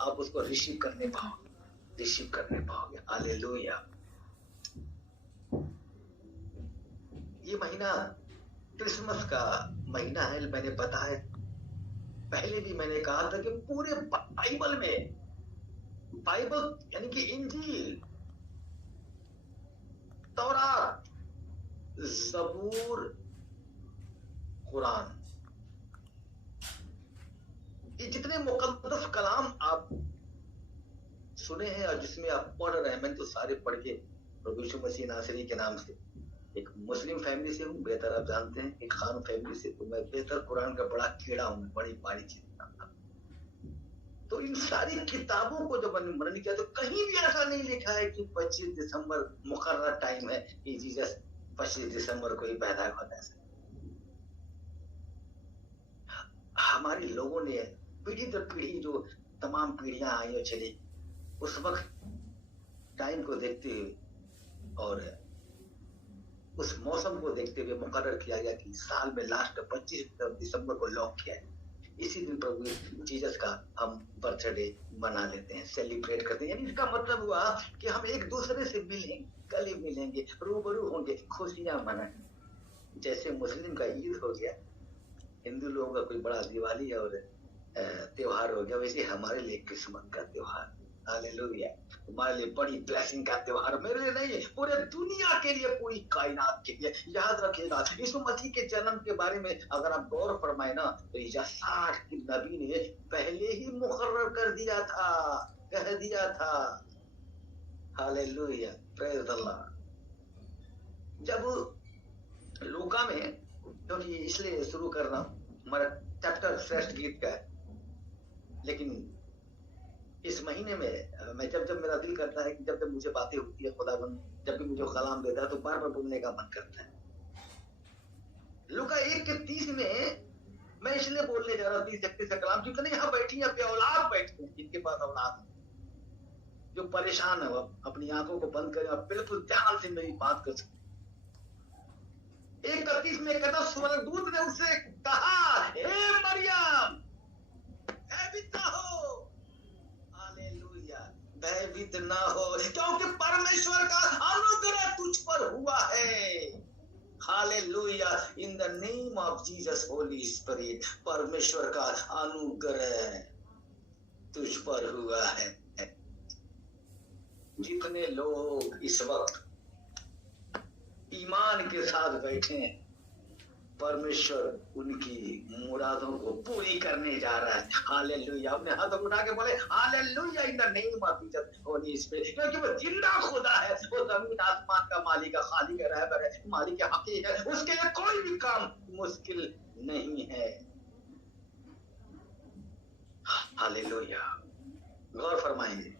आप उसको रिसीव करने पाओगे। हालेलुया। ये महीना क्रिसमस का महीना है। मैंने बताया पहले भी, मैंने कहा था कि पूरे बाइबल में, बाइबल यानी कि इंजील, तौरात, ज़बूर, कुरान, ये जितने मुकद्दस कलाम आप सुने हैं और जिसमें आप पढ़ रहे हैं, मैंने तो सारे पढ़ के प्रभु यीशु मसीह नासरी के नाम से, एक मुस्लिम फैमिली से हूँ, बेहतर आप जानते हैं, एक खान फैमिली से, तो मैं बेहतर कुरान का बड़ा कीड़ा हूँ, बड़ी बारीकी से जानता हूँ। तो इन सारी किताबों को जब मैंने मनन किया तो कहीं भी ऐसा नहीं लिखा है कि 25 दिसंबर मुकर्रर टाइम है कि जीसस 25 दिसंबर को ही पैदा होता है। हमारे लोगों ने पीढ़ी दर पीढ़ी, जो तमाम पीढ़ियां आई और चली, उस वक्त टाइम को देखते हुए और उस मौसम को देखते हुए मुकर्रर किया गया कि साल में लास्ट 25 दिसंबर को लॉक किया है। इसी दिन प्रभु जीसस का हम बर्थडे मना लेते हैं, सेलिब्रेट करते हैं। यानी इसका मतलब हुआ कि हम एक दूसरे से मिलेंगे, गले मिलेंगे, रूबरू होंगे, खुशियां मनाएंगे। जैसे मुस्लिम का ईद हो गया, हिंदू लोगों का कोई बड़ा दिवाली और त्योहार हो गया, वैसे हमारे लिए क्रिसमस का त्योहार, हालेलुया, हमारे लिए बड़ी ब्लेसिंग का त्योहार, मेरे लिए नहीं, पूरे दुनिया के लिए, पूरी कायनात के लिए। याद रखिएगा, यीशु मसीह के जन्म के बारे में अगर आप गौर फरमाए ना, तो यशायाह की नबी ने पहले ही मुकर्रर कर दिया था, कह दिया था। Hallelujah, praise the Lord. जब लूका में, क्योंकि इसलिए शुरू कर रहा हूं, हमारा चैप्टर श्रेष्ठ गीत का है, लेकिन इस महीने में मैं जब मेरा दिल करता है कि जब मुझे बातें होती है, खुदाबंद जब भी मुझे कलाम देता है तो बार बार बोलने का मन करता है। लूका 1:30 में मैं इसलिए बोलने जा रहा हूँ 30-31 का कलाम, जितने यहाँ बैठी हैं औलाद बैठते हैं, जिनके पास औलाद है, जो परेशान है, वो अपनी आंखों को बंद करें और बिल्कुल ध्यान से मेरी बात कर सकते। 1:31 में कहता, स्वर्गदूत ने उससे कहा, हे मरियम, भयभीत ना हो, हालेलुया, भयभीत ना हो, क्योंकि परमेश्वर का अनुग्रह तुझ पर हुआ है। Hallelujah, in the name of Jesus Holi spirit, परमेश्वर का अनुग्रह तुझ पर हुआ है। जितने लोग इस वक्त ईमान के साथ बैठे हैं, परमेश्वर उनकी मुरादों को पूरी करने जा रहा है। हालेलुया, अपने हाथ उठा के बोले hallelujah, in the name of Jesus Holi spirit, क्योंकि वो जिंदा खुदा है, वो जमीन आसमान का मालिक है, खालिक रहबर है, मालिक हकीक है, उसके लिए कोई भी काम मुश्किल नहीं है। हालेलुया, गौर फरमाएंगे।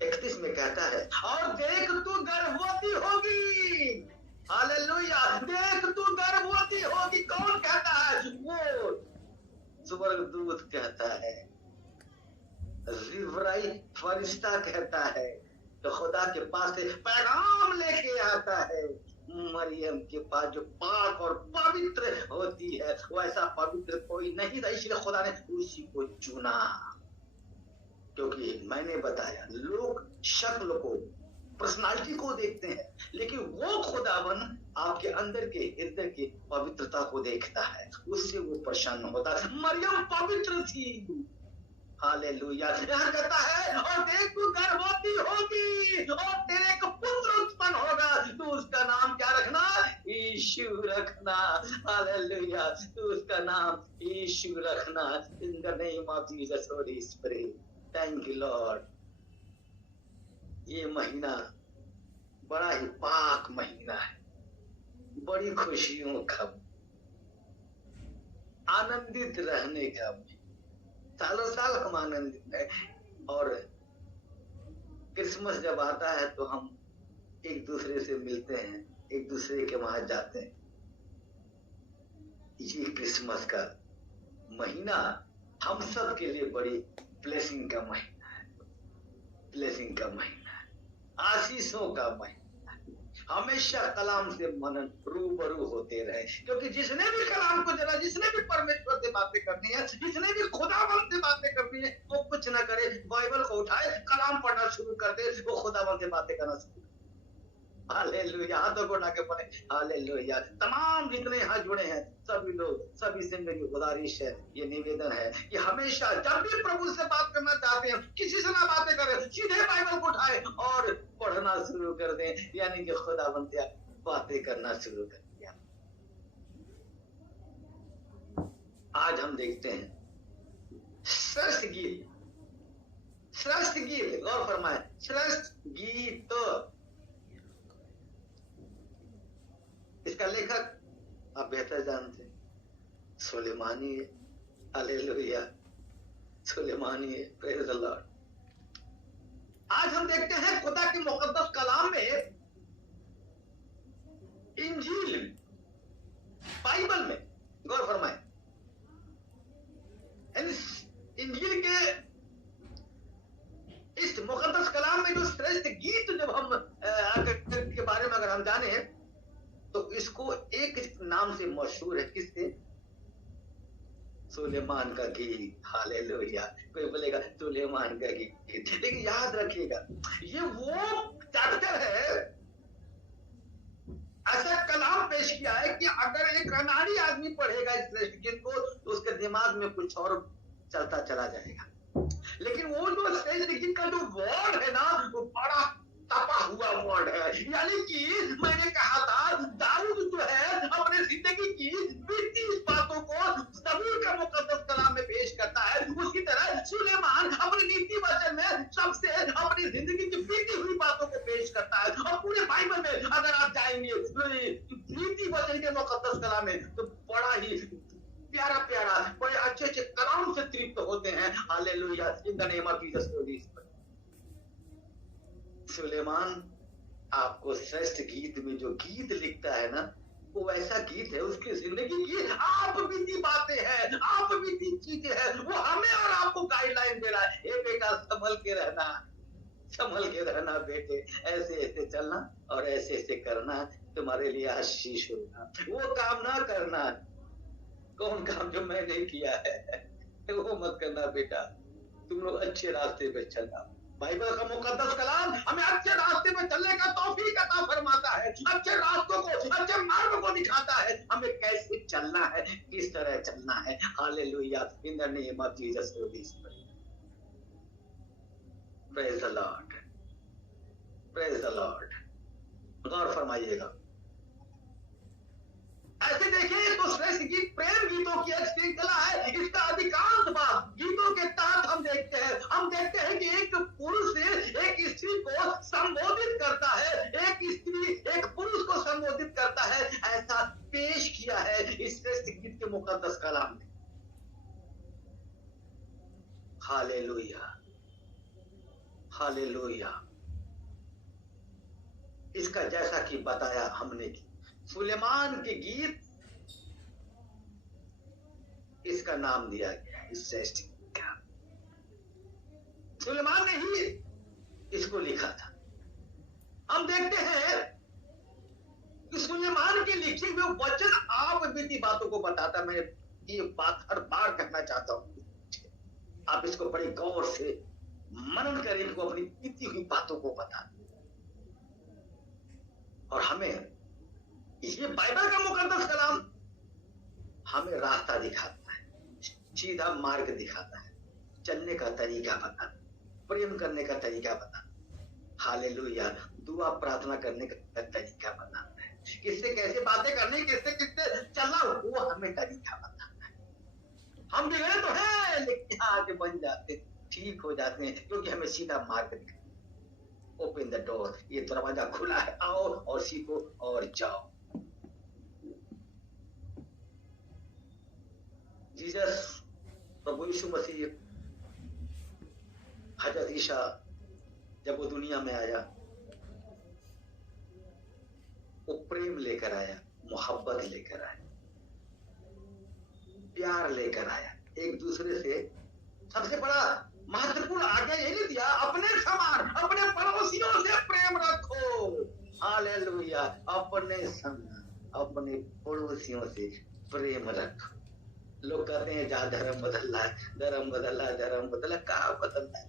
31 में कहता है, और देख तू गर्भवती होगी। हालेलुया, देख तू गर्भवती होगी। कौन कहता है? वो स्वर्गदूत कहता है, जिब्राइल फरिश्ता कहता है, तो खुदा के पास से पैगाम लेके आता है मरियम के पास, जो पाक और पवित्र होती है। वैसा पवित्र कोई नहीं था, इसलिए खुदा ने उसी को चुना। क्योंकि मैंने बताया, लोग शक्ल को, पर्सनालिटी को देखते हैं, लेकिन वो खुदावन आपके अंदर के हृदय की पवित्रता को देखता है, उससे वो प्रसन्न होता है। मरियम पवित्र थी। हालेलुया, यहाँ कहता है, और देख तू गर्भवती होगी और तेरे एक पुत्र उत्पन्न होगा, तू उसका नाम क्या रखना? यीशु रखना। हालेलुया, तू उसका नाम यीशु रखना। इन the name of Jesus Holi spirit, thank you Lord. ये महीना बड़ा ही पाक महीना है, बड़ी खुशियों का, आनंदित रहने का। सालों साल हम आनंदित हैं, और क्रिसमस जब आता है तो हम एक दूसरे से मिलते हैं, एक दूसरे के वहां जाते हैं। ये क्रिसमस का महीना हम सब के लिए बड़ी ब्लेसिंग का महीना है, ब्लेसिंग का महीना है, आशीषों का महीना। हमेशा कलाम से मनन रूबरू होते रहे, क्योंकि जिसने भी कलाम को जरा, जिसने भी परमेश्वर से बातें करनी है, जिसने भी खुदावंद से बातें करनी है, वो कुछ ना करे, करते वो खुदावन से बातें करना शुरू। हालेलुया, हाथों को उठा के पढ़े हालेलुया। तमाम जितने यहाँ जुड़े हैं सभी लोग, सभी से मेरी गुजारिश है, ये निवेदन है कि हमेशा जब भी प्रभु से बात करना चाहते हैं, किसी से ना बातें करें, सीधे बाइबल को उठाए और पढ़ना शुरू कर दें, यानी कि खुदावन से बातें करना शुरू कर दिया। आज हम देखते हैं श्रेष्ठ गीत, श्रेष्ठ गीत, गौर फरमाए, श्रेष्ठ गीत। इसका लेखक आप बेहतर जानते हैं, सुलेमानी है। हालेलुया, सुलेमानी है, प्रेज द लॉर्ड। आज हम देखते हैं खुदा के मुकद्दस कलाम में, इंजील बाइबल में, गौर फरमाए, इंजील के इस मुकद्दस कलाम में जो श्रेष्ठ गीत जब हम के बारे में अगर हम जाने हैं तो इसको एक नाम से मशहूर है, किससे? सुलेमान का गीत। हालेलुया। कोई बोलेगा सुलेमान का गीत, लेकिन याद रखिएगा ये वो चैप्टर है, ऐसा कलाम पेश किया है कि अगर एक अनाड़ी आदमी पढ़ेगा इस श्रेष्ठ गीत को तो उसके दिमाग में कुछ और चलता चला जाएगा, लेकिन वो जो श्रेष्ठ गीत का जो वर्ड है ना वो बड़ा तपा हुआ वर्ड है। यानी कि मैंने कहा था दाऊद जो है अपने जिंदगी की बीती बातों को ज़बूर का मुकद्दस कलाम में पेश करता है, उसी तरह सुलेमान अपने नीति वचन में सबसे अपनी जिंदगी की बीती हुई बातों को पेश करता है। और पूरे बाइबल में अगर आप जाएंगे नीति वचन के मुकद्दस कलाम में तो बड़ा ही प्यारा प्यारा, बड़े अच्छे अच्छे कलाम से तृप्त होते हैं। Hallelujah, in the name of Jesus. सुलेमान आपको श्रेष्ठ गीत में जो गीत लिखता है ना वो ऐसा गीत है, उसकी जिंदगी की आप बीती बातें हैं, आप बीती चीजें हैं, वो हमें और आपको गाइडलाइन दे रहा है। ए बेटा संभल के रहना, संभल के रहना बेटे, ऐसे ऐसे चलना और ऐसे ऐसे करना, तुम्हारे लिए आशीष होगा। वो काम ना करना, कौन काम जो मैं नहीं किया है वो मत करना बेटा, तुम लोग अच्छे रास्ते पे चलना। बाइबल का मुकद्दस कलाम हमें अच्छे रास्ते पे चलने का तौफीक अता फरमाता है, अच्छे रास्तों को, अच्छे मार्ग को दिखाता है, हमें कैसे चलना है, किस तरह चलना है। Hallelujah, in the name of Jesus. Praise the Lord, praise the Lord. गौर फरमाइएगा, ऐसे देखिए तो श्रेष्ठ गीत प्रेम गीतों की एक श्रृंखला है। इसका अधिकांश भाग गीतों के तहत हम देखते हैं कि एक पुरुष एक स्त्री को संबोधित करता है, एक स्त्री एक पुरुष को संबोधित करता है, ऐसा पेश किया है इस श्रेष्ठ गीत के मुकद्दस कलाम में। Hallelujah, hallelujah. इसका जैसा कि बताया हमने कि सुलेमान के गीत, इसका नाम दिया गया है इस श्रेष्ठ गीत का। सुलेमान ने ही इसको लिखा था। हम देखते हैं कि सुलेमान के लिखे हुए वचन आप बीती बातों को बताता। मैं ये बात हर बार कहना चाहता हूं, आप इसको बड़ी गौर से मनन करें, इनको अपनी बीती हुई बातों को बता। और हमें ये बाइबल का मुकद्दस कलाम हमें रास्ता दिखाता है, सीधा मार्ग दिखाता है, चलने का तरीका बताता, प्रेम करने का तरीका बताता। हालेलुया, दुआ प्रार्थना करने का तरीका बताता है, किससे कैसे बातें करनी, किससे किससे चलना, वो हमें तरीका बताता है। हम बिगड़े तो हैं लेकिन आगे बन जाते, ठीक हो जाते हैं, क्योंकि हमें सीधा मार्ग दिखाता। ओपन द डोर, ये दरवाजा खुला है, आओ और सीखो और जाओ। जीसस, प्रभु यीशु मसीह, हजरत ईसा जब वो दुनिया में आया, वो प्रेम लेकर आया, मोहब्बत लेकर आया, प्यार लेकर आया। एक दूसरे से सबसे बड़ा महत्वपूर्ण आज्ञा ये नहीं दिया, अपने समान अपने पड़ोसियों से प्रेम रखो। हालेलुया, अपने समान अपने पड़ोसियों से प्रेम रखो। लोग कहते हैं जा धर्म बदलना, धर्म बदलना, धर्म बदलना, कहाँ बदलना है?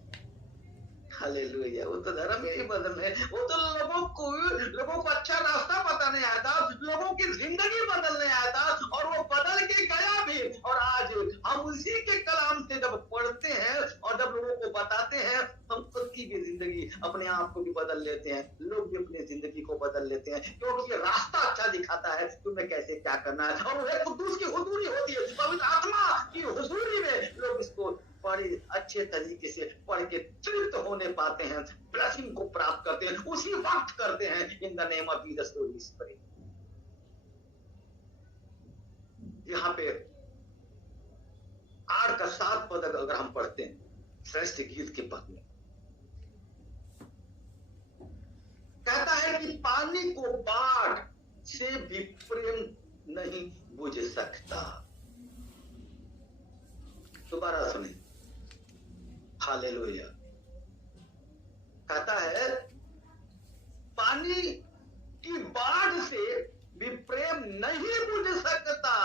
हालेलुया। वो तो धर्म ही नहीं बदलने, वो तो लोगों को अच्छा रास्ता बताने आया था, लोगों की जिंदगी बदलने आया था, और वो बदल के गया भी। और आज हम उसी के कलाम से जब पढ़ते हैं और जब लोगों को बताते हैं, हम खुद की भी जिंदगी, अपने आप को भी बदल लेते हैं, लोग भी अपनी जिंदगी को बदल लेते हैं, क्योंकि ये रास्ता अच्छा दिखाता है तुम्हें कैसे क्या करना है। और वो कुद्दूस की हुजूरी होती है, पवित्र आत्मा की हुजूरी में लोग इसको बड़े अच्छे तरीके से पढ़ के तृप्त होने पाते हैं, ब्लेसिंग को प्राप्त करते हैं, उसी वक्त करते हैं। इन the name of Jesus Holi spirit. यहाँ पे 8 का 7 पद अगर हम पढ़ते हैं श्रेष्ठ गीत के पद में, कहता है कि पानी को बाढ़ से भी प्रेम नहीं बुझ सकता। दोबारा सुने, हालेलुया। कहता है पानी की बाढ़ से भी प्रेम नहीं बुझ सकता।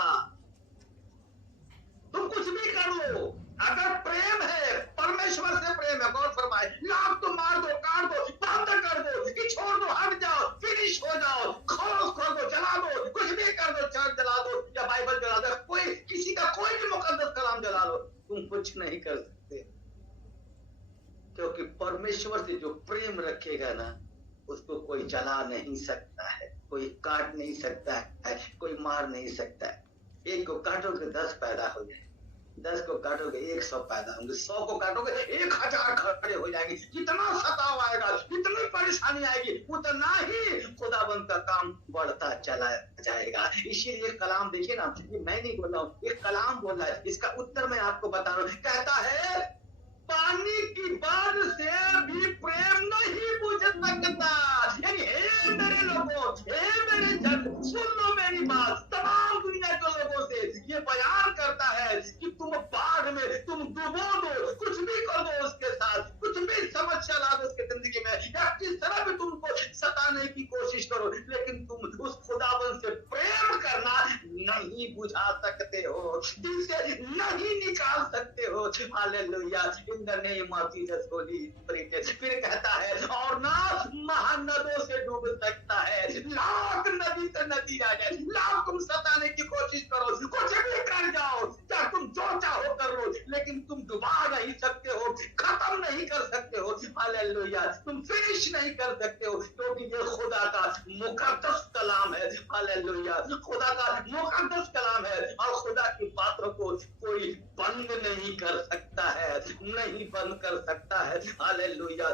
तुम कुछ भी कर लो, अगर प्रेम है, परमेश्वर से प्रेम है, गौर फरमाए, लाख तो मार दो, काट दो, बंद कर दो, कि छोड़ दो, हट जाओ, फिनिश हो जाओ, खोल दो, जला दो, कुछ भी कर दो, चर्च जला दो या बाइबल जला दो, कोई किसी का कोई भी मुकद्दस कलाम जला लो, तुम कुछ नहीं कर सकते। क्योंकि परमेश्वर से जो प्रेम रखेगा ना, उसको कोई जला नहीं सकता है, कोई काट नहीं सकता है, कोई मार नहीं सकता है। एक को काटोगे 10 पैदा हो जाए, 10 को काटोगे 100 पैदा होंगे, 100 को काटोगे 1000 खड़े हो जाएंगे। जितना सताव आएगा, जितनी परेशानी आएगी, उतना ही खुदाबंद का काम बढ़ता चला जाएगा। इसीलिए कलाम देखिए ना, ये मैं नहीं बोल रहा हूँ, ये कलाम बोल रहा है। इसका उत्तर मैं आपको बता रहा हूँ। कहता है पानी की बाढ़ से भी प्रेम नहीं बुझ सकता। यानी हे मेरे लोगों, हे मेरे जन, सुन लो मेरी बात। तमाम दुनिया के लोगों से ये बयान करता है कि तुम बाढ़ में तुम डुबो दो, कुछ भी कर दो उसके साथ, कुछ भी समस्या ला दो उसके जिंदगी में, या किस तरह भी तुमको सताने की कोशिश करो, लेकिन तुम उस खुदावन से प्रेम करना नहीं बुझा सकते हो, दिल से नहीं निकाल सकते हो। Hallelujah, in the name of Jesus Holi spirit. फिर कहता है और ना महानदों से डूब सकता है, लाख नदी से नदी आ जाए, लाख तुम सताने की कोशिश करो, कुछ भी कर जाओ, क्या तुम जो चाहो कर लो, लेकिन तुम डुबा नहीं सकते हो, खत्म नहीं कर सकते हो। हालेलुया, तुम फिनिश नहीं कर सकते हो, क्योंकि ये खुदा का मुकद्दस कलाम है। हालेलुया, खुदा का मुकद्दस कलाम है, और खुदा की बातों को कोई बंद नहीं कर सकता है, नहीं बंद कर सकता है। हालेलुया,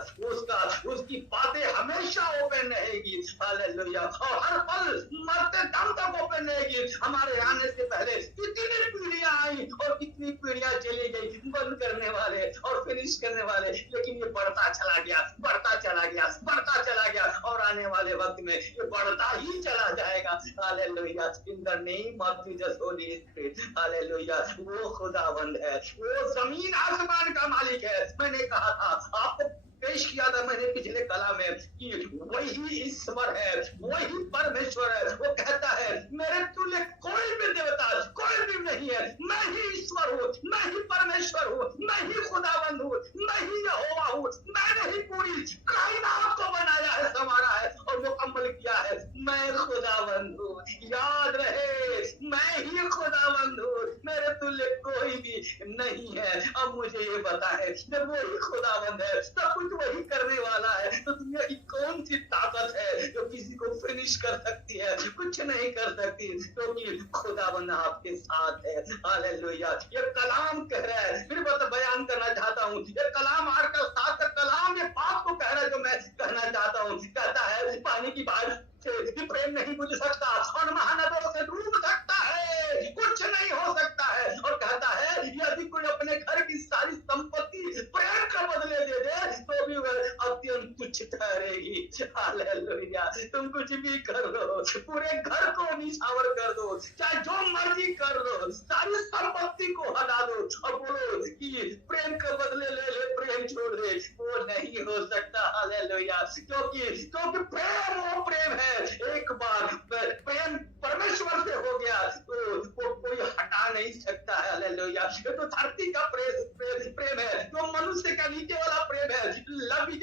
उसकी बातें हमेशा ओपन रहेगी। हालेलुया, और हर पल मरते दम तक ओपन रहेगी। हमारे आने से पहले कितनी पीढ़ियां आई और कितनी पीढ़ियां चली गई, बंद करने वाले और फिनिश करने वाले, लेकिन ये बढ़ता चला गया, बढ़ता चला गया, बढ़ता चला गया, और आने वाले वक्त में ये बढ़ता ही चला जाएगा। Hallelujah, in the name of Jesus Holi spirit. Hallelujah, वो खुदावंद है, वो जमीन आसमान का मालिक है। मैंने कहा था, आपको पेश किया था मैंने पिछले कला में कि वही ईश्वर है, वही परमेश्वर है। वो कहता है मेरे तुल्य कोई भी देवता, कोई भी नहीं है, मैं ही ईश्वर हूँ, मैं ही परमेश्वर हूँ, मैं ही खुदाबंद हूँ, मैं ही यहोवा हूँ। मैंने ही पूरी कायनात को बनाया है, संवारा है और मुकम्मल किया है। मैं खुदाबंद हूँ, याद रहे, मैं ही खुदाबंद हूँ, मेरे तुल्य कोई भी नहीं है। अब मुझे ये बता है, जब वही खुदाबंद है, सब कुछ वही करने वाला है, तो दुनिया की कौन सी ताकत है जो किसी को फिनिश कर सकती है? कुछ नहीं कर सकती, क्योंकि खुदाबंद आपके साथ है। हालेलुया, ये कलाम कह रहा है, फिर बयान करना चाहता हूँ, ये कलाम आर का 7 का कलाम ये बात को कह रहा है जो मैं कहना चाहता हूँ। कहता है पानी की बाढ़ से प्रेम नहीं बुझ सकता, और महानदों से डूब सकता है, कुछ नहीं हो सकता है। और कहता है यदि कोई अपने घर की सारी संपत्ति प्रेम का बदले दे दे, तो भी वह अत्यंत तुच्छ ठहरेगी। हालेलुया, तुम कुछ भी कर लो, पूरे घर को निछावर कर दो, चाहे जो मर्जी कर लो, सारी संपत्ति को हटा दो और बोलो कि प्रेम का बदले ले ले, प्रेम छोड़ दे, वो नहीं हो सकता। हालेलुया, क्योंकि प्रेम वो प्रेम है, एक बार प्रेम परमेश्वर से हो गया तो वो कोई हटा नहीं सकता है। हालेलुया, ये तो धरती का प्रेम है, जो मनुष्य का नीचे वाला प्रेम है, लव इज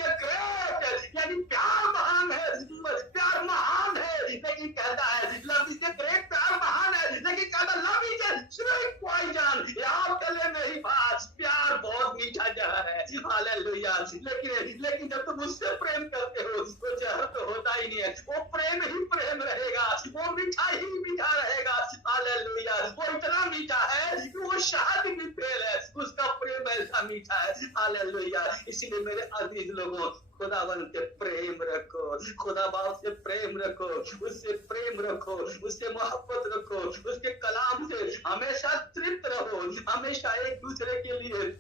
हालेलुया। लेकिन जब तुम उससे प्रेम करते हो तो जहर तो होता ही नहीं है, वो प्रेम ही प्रेम रहेगा, वो मीठा ही मीठा रहेगा। हालेलुया। वो इतना मीठा है कि वो शहद भी फेल है, उसका प्रेम ऐसा मीठा है। हालेलुया। इसलिए मेरे अजीज लोगों, खुदावन से प्रेम रखो, खुदा बाप से प्रेम रखो, उससे प्रेम रखो, उससे मोहब्बत रखो, उसके कलाम से हमेशा तृप्त रहो, हमेशा एक दूसरे के लिए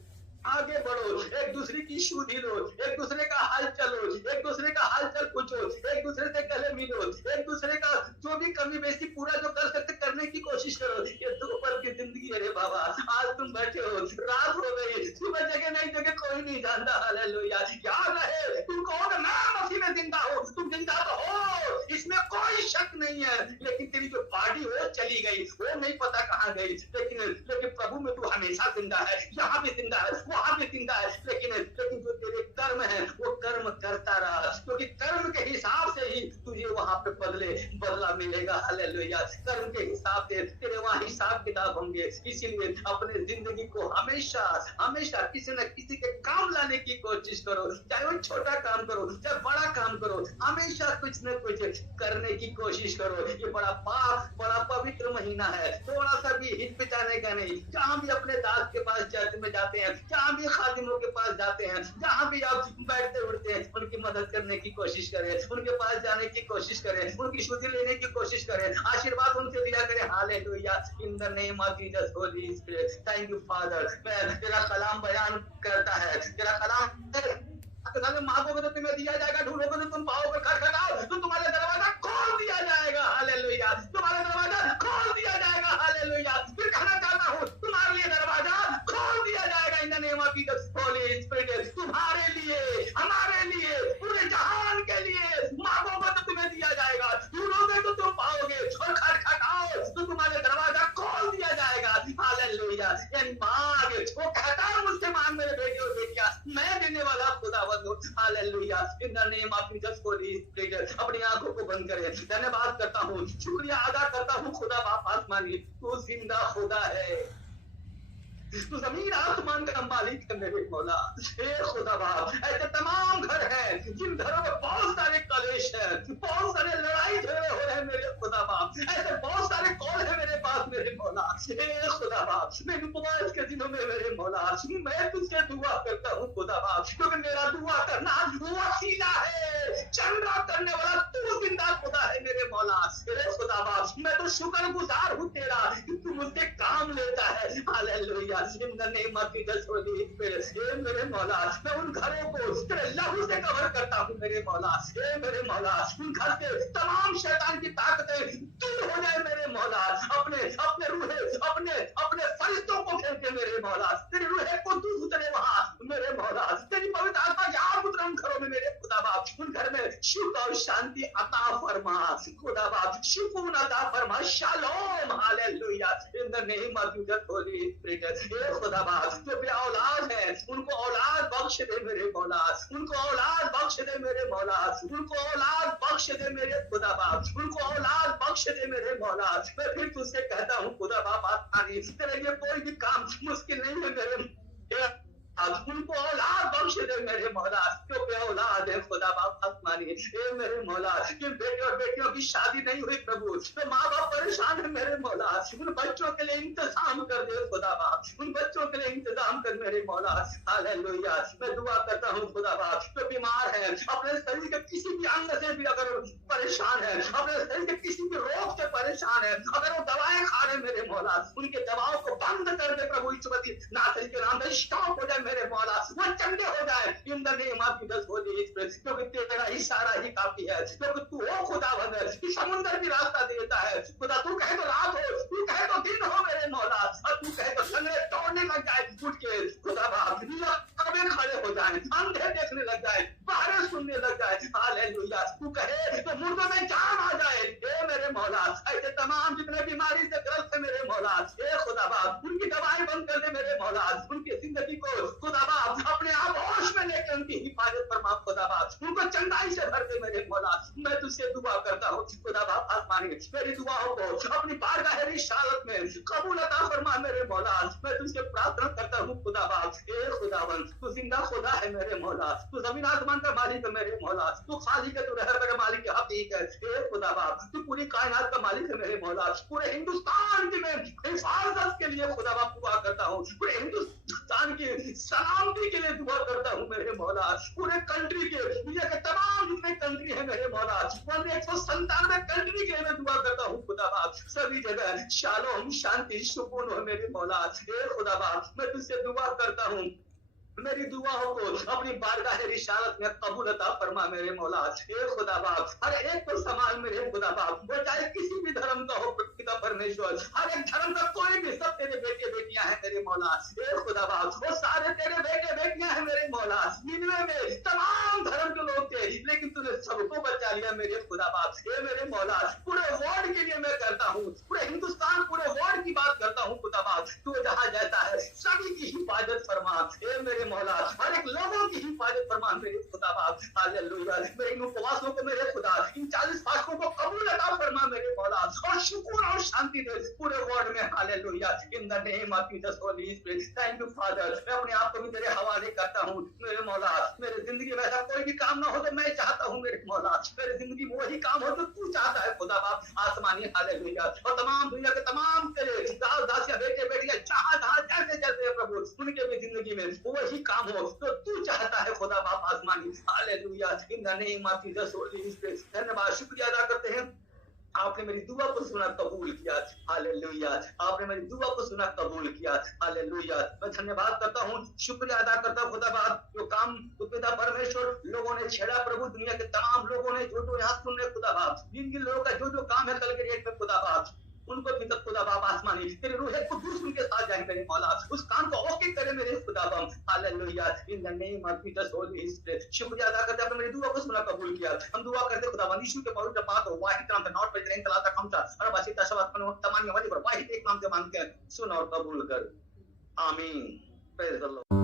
आगे बढ़ो, एक दूसरे की सुधि लो, एक दूसरे का हाल चलो, एक दूसरे का हाल चल पूछो, एक दूसरे से गले मिलो, एक दूसरे का जो भी कमी बेसी पूरा जो कर सकते करने की कोशिश करो। ये दो पल की जिंदगी है रे बाबा। आज तुम बैठे हो, रात हो गई, सुबह जगह नहीं जगह कोई नहीं जानता। हालेलुया। याद रहे तुम कहो ना मसीह में जिंदा हो, तुम जिंदा तो हो, इसमें कोई शक नहीं है। लेकिन तेरी जो बॉडी हो चली गई, वो नहीं पता कहाँ गई, लेकिन प्रभु में तू हमेशा जिंदा है, यहाँ भी जिंदा है, वहां भी जिंदा है। लेकिन जो तेरे कर्म है वो कर्म करता रहा, क्योंकि कर्म के हिसाब से ही तुझे वहां पे बदला मिलेगा। हालेलुया। कर्म के हिसाब से तेरे वहां हिसाब किताब होंगे। इसीलिए अपने जिंदगी को हमेशा हमेशा किसी न किसी के काम लाने की कोशिश करो, चाहे वो छोटा काम करो चाहे बड़ा काम करो, हमेशा कुछ न कुछ करने की कोशिश करो। ये बड़ा पवित्र महीना है, थोड़ा सा भी हिचकिचाने का नहीं। जहां भी अपने दास के पास चर्च में जाते हैं, जहां भी खादिमों के पास जाते हैं, जहां भी आप बैठते उठते हैं, उनकी मदद करने की कोशिश करें, उनके पास जाने की कोशिश करें, उनकी शुद्धि लेने की कोशिश करें, आशीर्वाद उनसे लिया करें। Hallelujah. In the name of Jesus Holi spirit, thank you father. तेरा कलाम बयान करता है, तेरा कलाम मांगोगे तो तुम्हें दिया जाएगा, ढूंढोगे तो तुम पाओगे, खटखटाओ तो तुम्हारे दरवाजा खोल दिया जाएगा। हालेलुया। तुम्हारे दरवाजा खोल दिया जाएगा। हालेलुया। फिर कहना चाहता हूँ, तुम्हारे लिए दरवाजा खोल दिया जाएगा इन the name of Jesus Holi spirit. तुम्हारे लिए, हमारे लिए, पूरे जहान के लिए। मांगोगे तो तुम्हें दिया जाएगा, ढूंढोगे तो तुम पाओगे, और खटखटाओ तो तुम्हारे दरवाजा खोल दिया जाएगा। हालेलुया। मांग, वो कहता है मुझसे मांग मेरे बेटे और बेटियां, मैं देने वाला खुदावंद हूं। Hallelujah. In the name of Jesus Holi spirit. अपनी आंखों को बंद करें। धन्यवाद करता हूँ, शुक्रिया अदा करता हूँ खुदा बाप आसमानी, तू जिंदा खुदा है, तू जमीन आसमान का मालिक है मेरे मौला। हे खुदा बाप, ऐसे तमाम घर हैं जिन घरों में बहुत सारे कलेश हैं, बहुत सारे लड़ाई झगड़े हो रहे हैं मेरे खुदा बाप, ऐसे बहुत सारे कॉल है मेरे पास मेरे मौला। हे खुदा बाप, मेरे उपवास के दिनों में मेरे मौला मैं तुझसे दुआ करता हूँ खुदा बाप, क्योंकि मेरा दुआ करना वसीला है, चंद्रा करने वाला तू जिंदा खुदा है मेरे मौला। हे खुदा बाप, मैं तो शुक्रगुजार हूँ तेरा कि तू मुझसे काम लेता है। Hallelujah. In the name of Jesus Holy Spirit, हे मेरे मौला, मैं उन घरों को तेरे लहू से कवर करता हूँ मेरे मौला। हे मेरे मौला, उन घर के तमाम शैतान की ताकतें दूर हो जाए मेरे मौला। अपने अपने रूहे, अपने फरिश्तों को घेर के मेरे मौला, तेरे रूहे को दूर उतरे वहां मेरे मौला, तेरी पवित्र आत्मा यहाँ उतरे उन घरों में मेरे खुदा बाप। उन घर में सुख और शांति अता फरमा खुदा बाप, सुकून अता फरमा, shalom. Hallelujah. In the name of Jesus Holy Spirit, हे खुदा बाप, जो भी औलाद है उनको औलाद बख्श दे मेरे मौला, उनको औलाद बख्श दे मेरे मौला, उनको औलाद बख्श दे मेरे खुदा बाप, उनको औलाद बख्श दे मेरे मौला। मैं फिर तुझसे कहता हूँ खुदा बाप आसमानी, तेरे लिए कोई भी काम मुश्किल नहीं है मेरे, उनको औलाद बख्श दे मेरे मौला, क्योंकि औलाद है खुदा बाप आसमानी। हे मेरे मौला, जिन बेटे और बेटियों की शादी नहीं हुई प्रभु, तो माँ बाप परेशान है मेरे मौला, उन बच्चों के लिए इंतजाम कर दे खुदा बाप, उन बच्चों के लिए इंतजाम कर मेरे मौला। हालेलुया। मैं दुआ करता हूँ खुदा बाप, जो बीमार है, अपने शरीर के किसी भी अंग से भी अगर परेशान है, अपने शरीर के किसी भी रोग से परेशान है, अगर वो दवाएं खा रहे मेरे मौला, उनके दवाओं को बंद कर दे प्रभु ईश्वरी नाथन के नाम में, स्टॉप हो जाए मेरे मौला, वो चंगे हो जाए इन the name of Jesus Holi spirit, क्योंकि तेरा इशारा ही काफी है, क्योंकि तू हो खुदावंद है कि समुद्र भी रास्ता देता है। खुदा तू कहे तो रात हो, तू कहे तो दिन हो मेरे मौला, और तू कहे तो संगे दौड़ने लग जाए उठ के खुदा बाप, कभी खड़े हो जाए, अंधे देखने लग जाए, बाहर सुनने लग जाए। हालेलुया। तू कहे तो मुर्दों में जान आ जाए। हे मेरे मौला, ऐसे तमाम जितने बीमारी से ग्रस्त है मेरे मौला, हे खुदा बाप, उनकी दवाई बंद कर दे मेरे मौला, उनकी जिंदगी को खुदा बाप अपने आप होश में लेकर उनकी हिफाजत फरमा खुदा बाप, उनको चंगाई से भर दे मेरे मौला, मैं तुझसे दुआ करता हूँ खुदा बाप आसमानी, मेरी दुआओं को अपनी बारगाह रिसालत में कबूल अता फरमा मेरे मौला। मैं तुझसे प्रार्थना करता हूँ खुदा बाप, हे खुदावन तू जिंदा खुदा है मेरे मौला, तू जमीन आसमान का मालिक है मेरे मौला, तू खालिक है, तू रहबर का मालिक है, हकीक है। हे खुदा बाप तू पूरी कायनात का मालिक है मेरे मौला। पूरे हिंदुस्तान की मैं हिफाजत के लिए खुदा बाप दुआ करता हूँ, पूरे हिंदुस्तान की सलामती के लिए दुआ करता हूँ मेरे मौला। पूरे कंट्री के दुनिया के तमाम जितने कंट्री है मेरे मौला, 197 कंट्री के लिए मैं दुआ करता हूँ खुदा बाप, सभी जगह शालोम शांति सुकून हो मेरे मौला। हे खुदा बाप मैं तुझसे दुआ करता हूँ, मेरी दुआओं को अपनी बारगाह रिसालत में कबूल अता फरमा मेरे मौला। हे खुदा बाप हर एक को संभाल मेरे खुदा बाप, वो चाहे किसी भी धर्म का हो पिता परमेश्वर, हर एक धर्म का कोई भी, सब तेरे बेटे बेटियां हैं मेरे मौला। हे खुदा बाप वो सारे तेरे बेटे बेटियां हैं मेरे मौला। निन्वे में तमाम धर्म के लोग थे, लेकिन तूने सबको बचा लिया मेरे खुदा बाप। हे मेरे मौला पूरे वर्ल्ड के लिए मैं करता हूँ, पूरे हिंदुस्तान पूरे वर्ल्ड की बात करता हूँ खुदा बाप, तू जहाँ जाता है सभी की हिफाजत फरमा। हे मेरे मौला हर एक लोगों की हिफाजत फरमा मेरे खुदा बाप। हालेलुया मेरे इन उपवासों को मेरे खुदा, इन 40 फास्टों को कबूल अता फरमा मेरे मौला, और सुकून और शांति दे पूरे वर्ल्ड में। Hallelujah in the name of Jesus Holi spirit. Thank you father, मैं अपने आप को भी तेरे हवाले करता हूँ मेरे मौला। मेरे जिंदगी में ऐसा कोई भी काम ना हो तो मैं चाहता हूँ मेरे मौला, मेरी जिंदगी में वही काम हो जो तू चाहता है खुदा बाप आसमानी। हालेलुया और तमाम दुनिया के तमाम तेरे दास दासियां बेटे बेटियां जहां जहां जैसे जैसे प्रभु उनके भी जिंदगी में वही काम हो तो तू चाहता है खुदा बाप आसमानी। Hallelujah in the name of Jesus Holi spirit. धन्यवाद शुक्रिया अदा करते हैं, आपने मेरी दुआ को सुना कबूल किया। हालेलुया आपने मेरी दुआ को सुना कबूल किया। हालेलुया मैं धन्यवाद करता हूँ, शुक्रिया अदा करता हूँ खुदा बाप, जो काम पिता परमेश्वर लोगों ने छेड़ा प्रभु, दुनिया के तमाम लोगों ने जो यहाँ सुन रहे खुदा बाप, जिन जिन लोगों का जो काम है कल के डेट में खुदा बाप, उनको भी तक खुदा बाप आसमानी तेरे रूह कुदूस उनके साथ जाए मेरे मौला, उस काम को ओके करे मेरे खुदा बाप। Hallelujah in the name of Jesus Holi spirit. शुक्रिया अदा करते आपने मेरी दुआ को सुना कबूल किया। हम दुआ करते खुदा यीशु के पवित्र पाक वाहिद नाम से नॉट पे तला तक हम हर बात तशवात पर तमाम वाली पर वाहिद एक नाम से मांगते हैं, सुन और कबूल कर। आमीन। Praise the Lord.